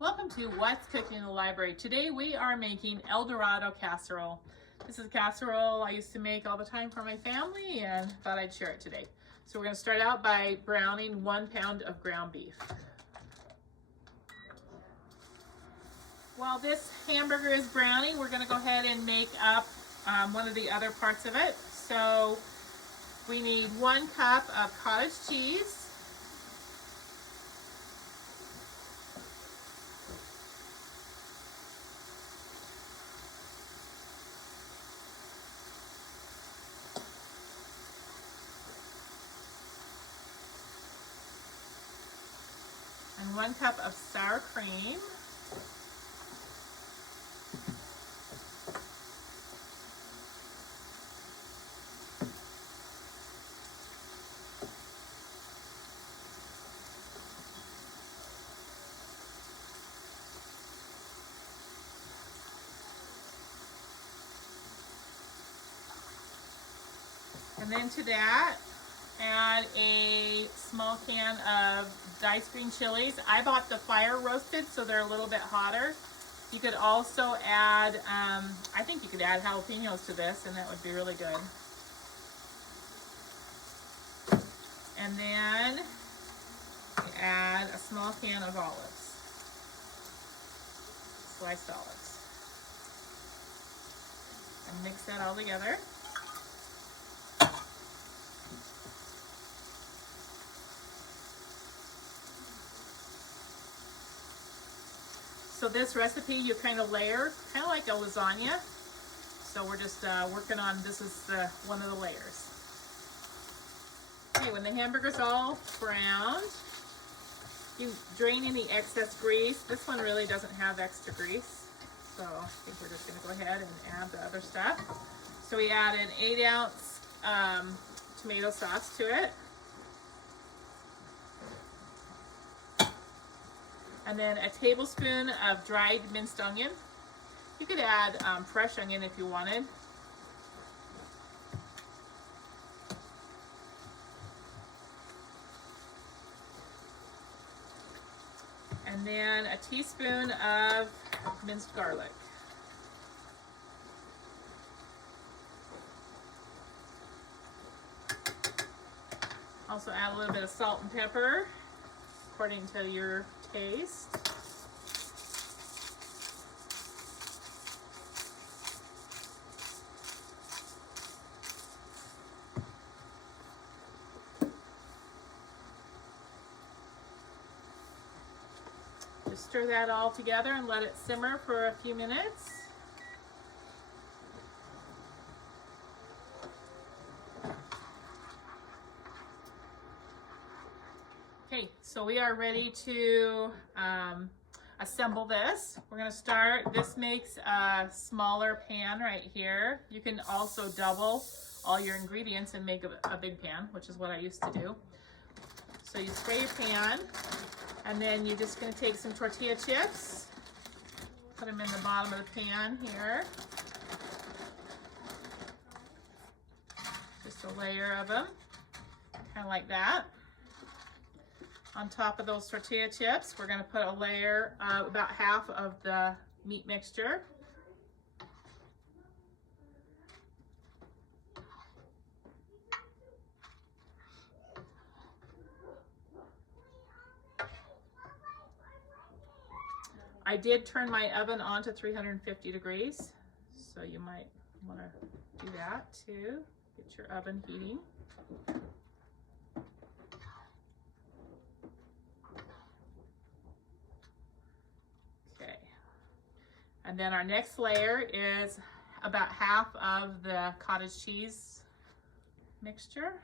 Welcome to What's Cooking in the Library. Today we are making El Dorado Casserole. This is a casserole I used to make all the time for my family and thought I'd share it today. So we're going to start out by browning 1 pound of ground beef. While this hamburger is browning, we're going to go ahead and make up one of the other parts of it. So we need 1 cup of cottage cheese, and 1 cup of sour cream, and then to that add a small can of diced green chilies. I bought the fire roasted, so they're a little bit hotter. You could also add, I think you could add jalapenos to this, and that would be really good. And then add a small can of olives, sliced olives, and mix that all together. So this recipe you kind of layer, kind of like a lasagna. So we're just working on, this is one of the layers. Okay, when the hamburger's all browned, you drain any excess grease. This one really doesn't have extra grease. So I think we're just gonna go ahead and add the other stuff. So we add an 8-ounce tomato sauce to it. And then a tablespoon of dried minced onion. You could add fresh onion if you wanted. And then a teaspoon of minced garlic. Also add a little bit of salt and pepper according to your taste. Just stir that all together and let it simmer for a few minutes. Okay, so we are ready to assemble this. We're gonna start, this makes a smaller pan right here. You can also double all your ingredients and make a big pan, which is what I used to do. So you spray your pan, and then you're just gonna take some tortilla chips, put them in the bottom of the pan here. Just a layer of them, kind of like that. On top of those tortilla chips, we're going to put a layer of about half of the meat mixture. I did turn my oven on to 350 degrees, so you might want to do that too. Get your oven heating. And then our next layer is about half of the cottage cheese mixture.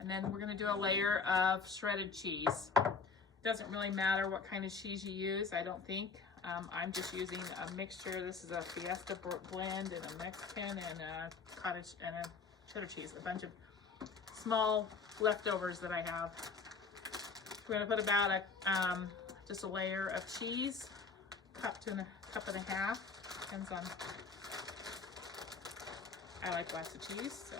And then we're gonna do a layer of shredded cheese. Doesn't really matter what kind of cheese you use, I don't think. I'm just using a mixture. This is a Fiesta blend and a Mexican and a cottage and a cheddar cheese, a bunch of small leftovers that I have. We're gonna put about just a layer of cheese, cup and a half, depends on, I like lots of cheese, so.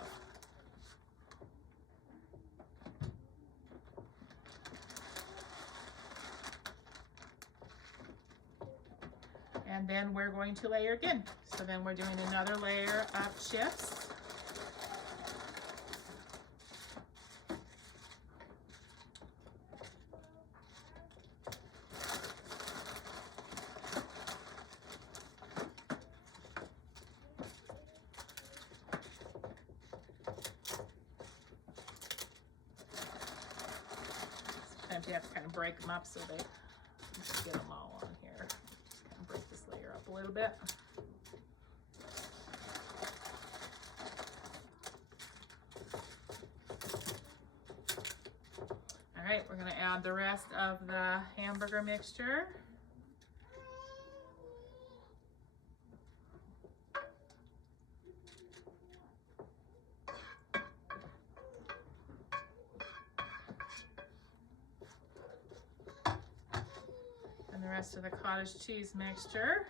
And then we're going to layer again. So then we're doing another layer of chips. Sometimes you have to kind of break them up so they get them all on here. Just kind of break this layer up a little bit. All right, we're gonna add the rest of the hamburger mixture. The rest of the cottage cheese mixture.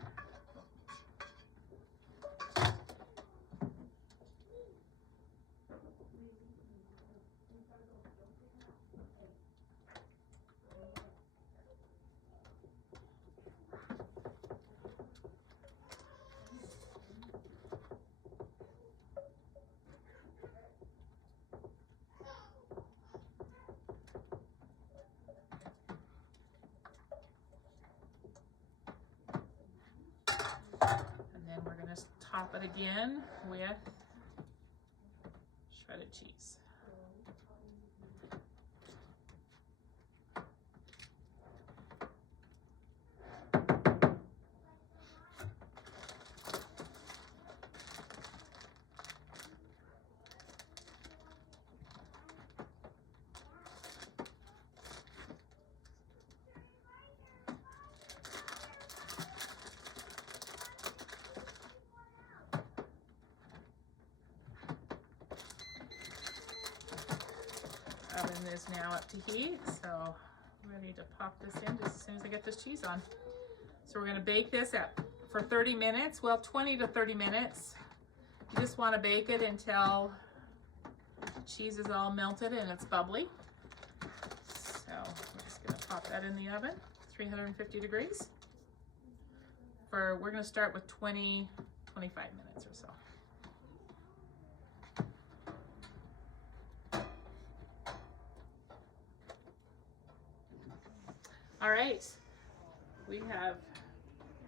Top it again with shredded cheese. Oven is now up to heat, so I'm ready to pop this in just as soon as I get this cheese on. So we're going to bake this for 30 minutes, well 20 to 30 minutes. You just want to bake it until the cheese is all melted and it's bubbly. So we're just going to pop that in the oven, 350 degrees. We're going to start with 20, 25 minutes or so. All right, we have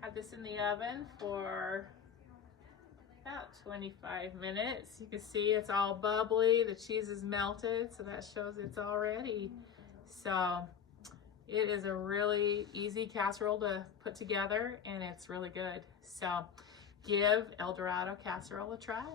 had this in the oven for about 25 minutes. You can see it's all bubbly, the cheese is melted, so that shows it's all ready. So it is a really easy casserole to put together and it's really good. So give El Dorado Casserole a try.